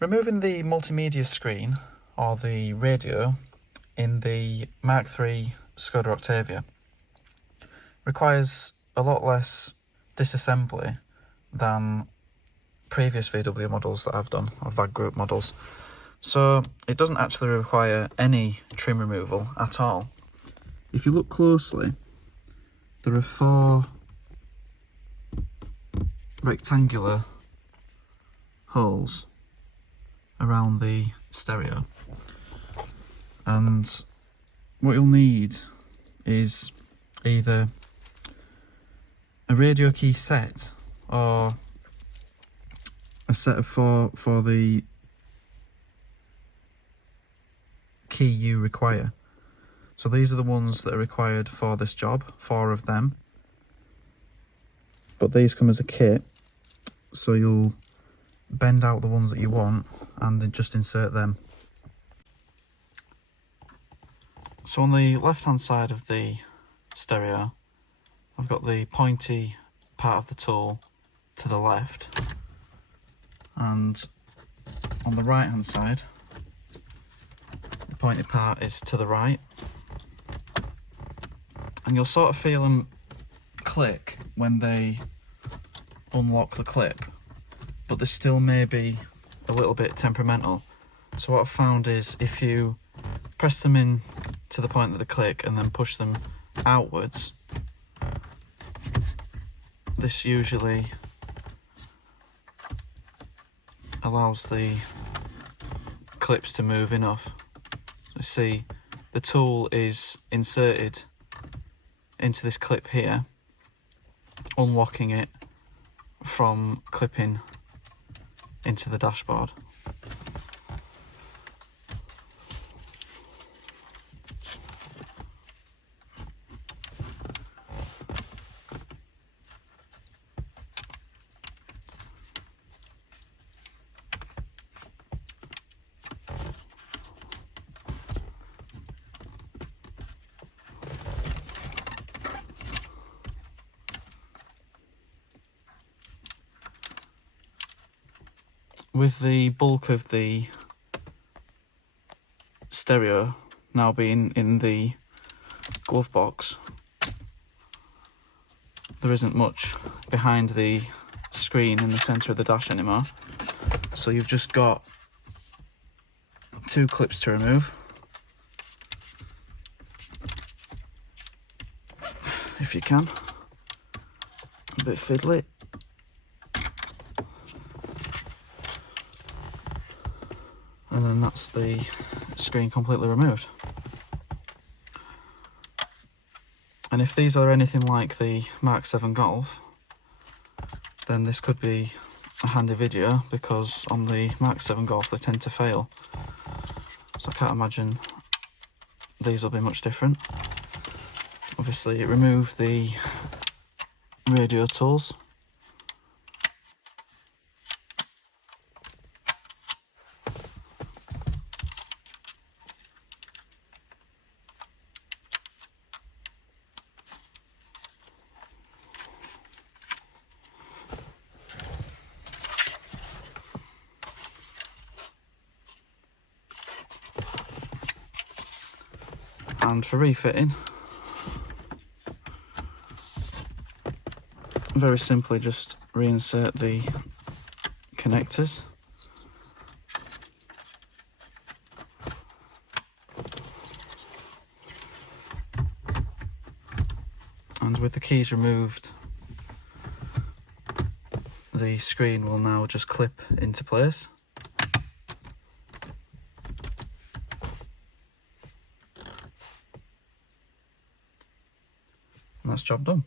Removing the multimedia screen, or the radio, in the MK3 Skoda Octavia requires a lot less disassembly than previous VW models that I've done, or VAG Group models. So it doesn't actually require any trim removal at all. If you look closely, there are 4 rectangular holes around the stereo, and what you'll need is either a radio key set or a set of 4 for the key you require. So these are the ones that are required for this job, 4 of them, but these come as a kit, so you'll bend out the ones that you want and just insert them. So on the left hand side of the stereo, I've got the pointy part of the tool to the left, and on the right hand side the pointy part is to the right, and you'll sort of feel them click when they unlock the clip, but they still may be a little bit temperamental. So what I've found is if you press them in to the point that they click and then push them outwards, this usually allows the clips to move enough. You see, the tool is inserted into this clip here, unlocking it from clipping into the dashboard. With the bulk of the stereo now being in the glove box, there isn't much behind the screen in the centre of the dash anymore. So you've just got 2 clips to remove. If you can. A bit fiddly. And then that's the screen completely removed. And if these are anything like the Mark 7 Golf, then this could be a handy video, because on the Mark 7 Golf they tend to fail. So I can't imagine these will be much different. Obviously it removed the radio tools. And for refitting, very simply just reinsert the connectors. And with the keys removed, the screen will now just clip into place. And that's job done.